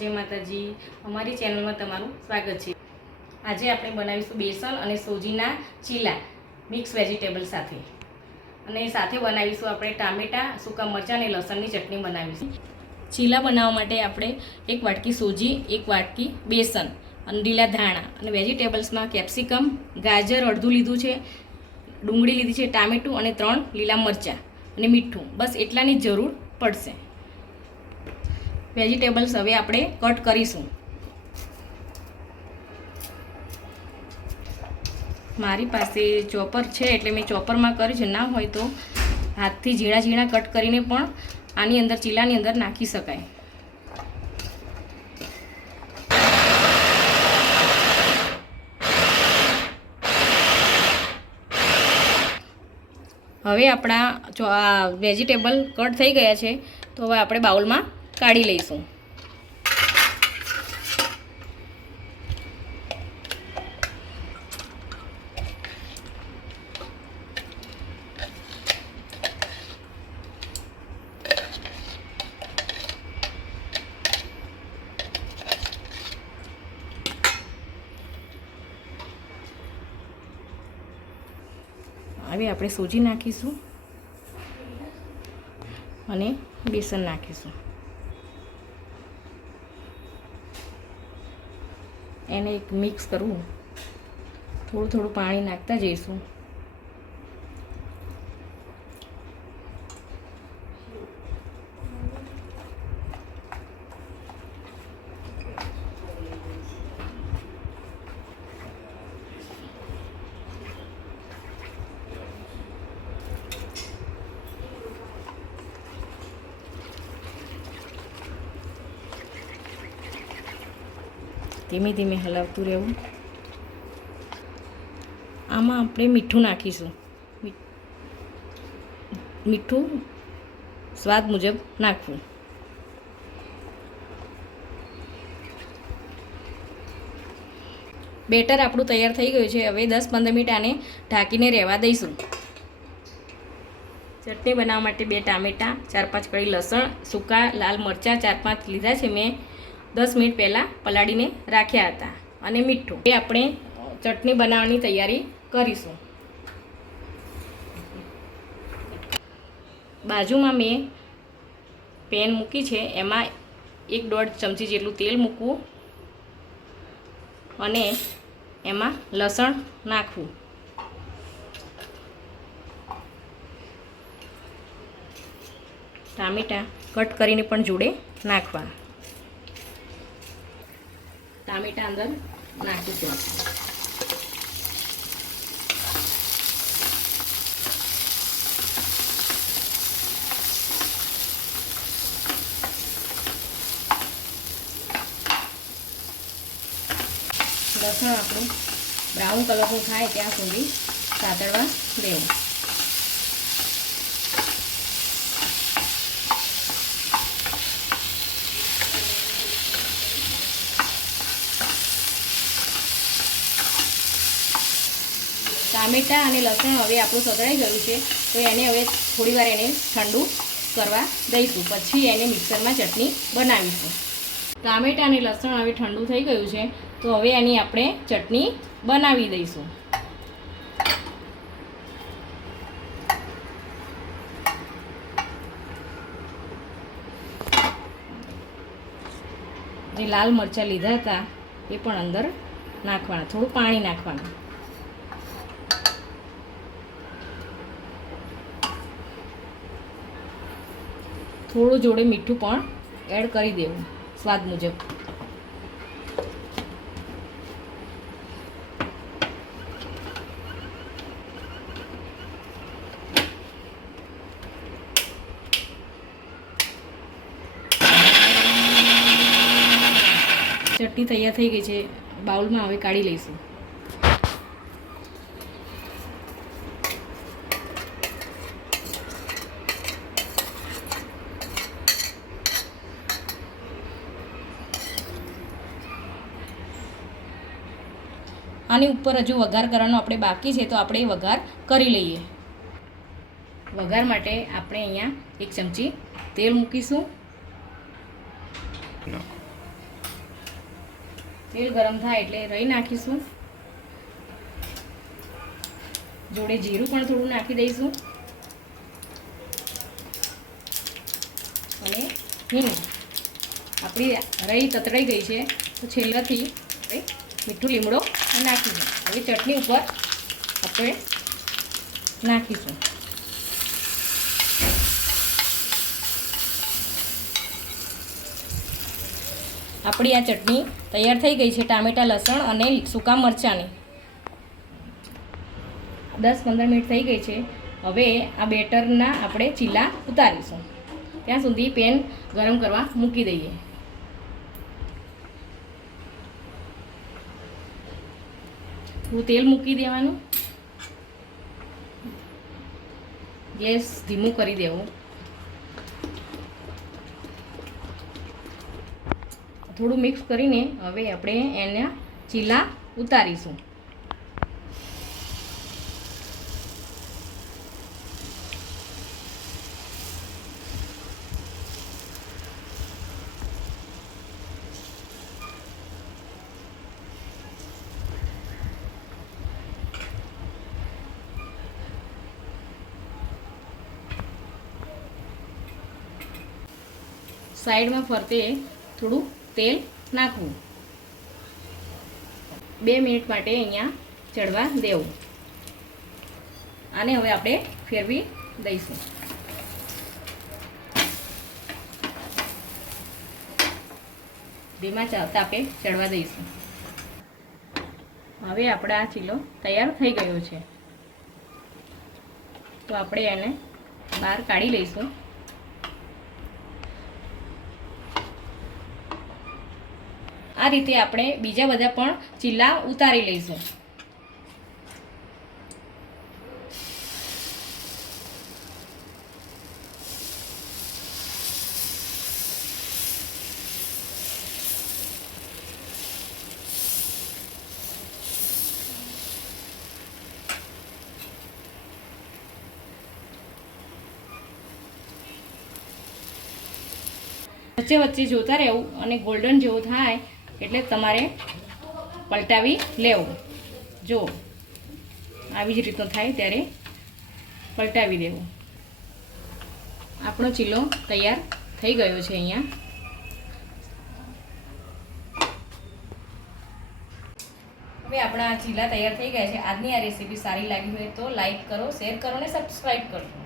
જય માતાજી. અમારી ચેનલમાં તમારું સ્વાગત છે. આજે આપણે બનાવીશું બેસન અને સોજીના ચીલા, મિક્સ વેજીટેબલ સાથે. અને સાથે બનાવીશું આપણે ટામેટાં, સૂકા મરચાં અને લસણની ચટણી બનાવીશું. ચીલા બનાવવા માટે આપણે એક વાટકી સોજી, એક વાટકી બેસન અને લીલા ધાણા અને વેજીટેબલ્સમાં કેપ્સિકમ, ગાજર, અડધું લીધું છે, ડુંગળી લીધી છે, ટામેટું અને ત્રણ લીલા મરચાં અને મીઠું. બસ એટલાની જરૂર પડશે. વેજીટેબલ્સ હવે આપણે કટ કરીશું. મારી પાસે ચોપર છે એટલે મેં ચોપરમાં કર્યું છે. ના હોય તો હાથથી ઝીણા ઝીણા કટ કરીને પણ આની અંદર ચીલાની અંદર નાખી શકાય. હવે આપણા વેજીટેબલ કટ થઈ ગયા છે. તો હવે આપણે બાઉલમાં કાઢી લઈશું. હવે આપણે સૂજી નાખીશું અને બેસન નાખીશું. એને એક મિક્સ કરવું થોડું થોડું પાણી નાખતા જઈશું. ધીમે ધીમે હલાવતું રહેવું. આમાં આપણે મીઠું નાખીશું. મીઠું સ્વાદ મુજબ નાખવું. બેટર આપણું તૈયાર થઈ ગયું છે. હવે દસ પંદર મિનિટ આને ઢાંકીને રહેવા દઈશું. ચટણી બનાવવા માટે બે ટામેટાં, ચાર પાંચ કળી લસણ, સૂકા લાલ મરચાં, ચાર પાંચ લીધા છે મેં. દસ મિનિટ પહેલાં પલાળીને રાખ્યા હતા અને મીઠું. એ આપણે ચટણી બનાવવાની તૈયારી કરીશું. બાજુમાં મેં પેન મૂકી છે, એમાં એક દોઢ ચમચી જેટલું તેલ મૂકવું અને એમાં લસણ નાખવું. ટામેટાં કટ કરીને પણ જોડે નાખવા ટામેટા અંદર નાખીશું લસણ આપણું બ્રાઉન કલરનું થાય ત્યાં સુધી સાતળવા દેવું. ટામેટાં અને લસણ હવે આપણું સતળાઈ ગયું છે. તો એને હવે થોડીવાર એને ઠંડુ કરવા દઈશું. પછી એને મિક્સરમાં ચટણી બનાવીશું. ટામેટાં અને લસણ હવે ઠંડુ થઈ ગયું છે. તો હવે એની આપણે ચટણી બનાવી દઈશું. જે લાલ મરચાં લીધા હતા, એ પણ અંદર નાખવાના. થોડું પાણી નાખવાનું. થોડું જોડે મીઠું પણ એડ કરી દેવું, સ્વાદ મુજબ. ચટણી તૈયાર થઈ ગઈ છે, બાઉલમાં હવે કાઢી લઈશું. આની ઉપર હજુ વઘાર કરવાનો આપણે બાકી છે તો આપણે એ વઘાર કરી લઈએ. વઘાર માટે આપણે અહીંયા એક ચમચી તેલ મૂકીશું. તેલ ગરમ થાય એટલે રહી નાખીશું. જોડે જીરું પણ થોડું નાખી દઈશું. અને હિંગ. આપણી રહી તતડાઈ ગઈ છે તો છેલ્લાથી મીઠું લીમડો નાખીશું હવે ચટણી ઉપર આપણે નાખીશું. આપણી આ ચટણી તૈયાર થઈ ગઈ છે ટામેટાં, લસણ અને સૂકા મરચાંની. દસ પંદર મિનિટ થઈ ગઈ છે. હવે આ બેટરના આપણે ચીલા ઉતારીશું. ત્યાં સુધી પેન ગરમ કરવા મૂકી દઈએ. થોડું તેલ મૂકી દેવાનું. ગેસ ધીમું કરી દેવું. થોડું મિક્સ કરીને હવે આપણે એના ચીલા ઉતારીશું. સાઈડમાં ફરતે થોડું તેલ નાખવું. બે મિનિટ માટે અહીંયા ચડવા દેવું. આને હવે આપણે ફેરવી દઈશું. ધીમા ચાલતા આપણે ચડવા દઈશું. હવે આપણે આ ચીલો તૈયાર થઈ ગયો છે. તો આપણે એને બહાર કાઢી લઈશું. આ રીતે આપણે બીજા બધા પણ ચીલા ઉતારી લઈશું. વચ્ચે વચ્ચે જોતા રહેવું અને ગોલ્ડન જેવું થાય એટલે તમારે પલટાવી લેવું. જો, આવી જ રીતનો થાય ત્યારે પલટાવી દેવું. આપણો ચીલો તૈયાર થઈ ગયો છે અહીંયા. હવે આપણા ચીલા તૈયાર થઈ ગયા છે. આજની આ રેસીપી સારી લાગી હોય તો લાઈક કરો, શેર કરો અને સબસ્ક્રાઈબ કરજો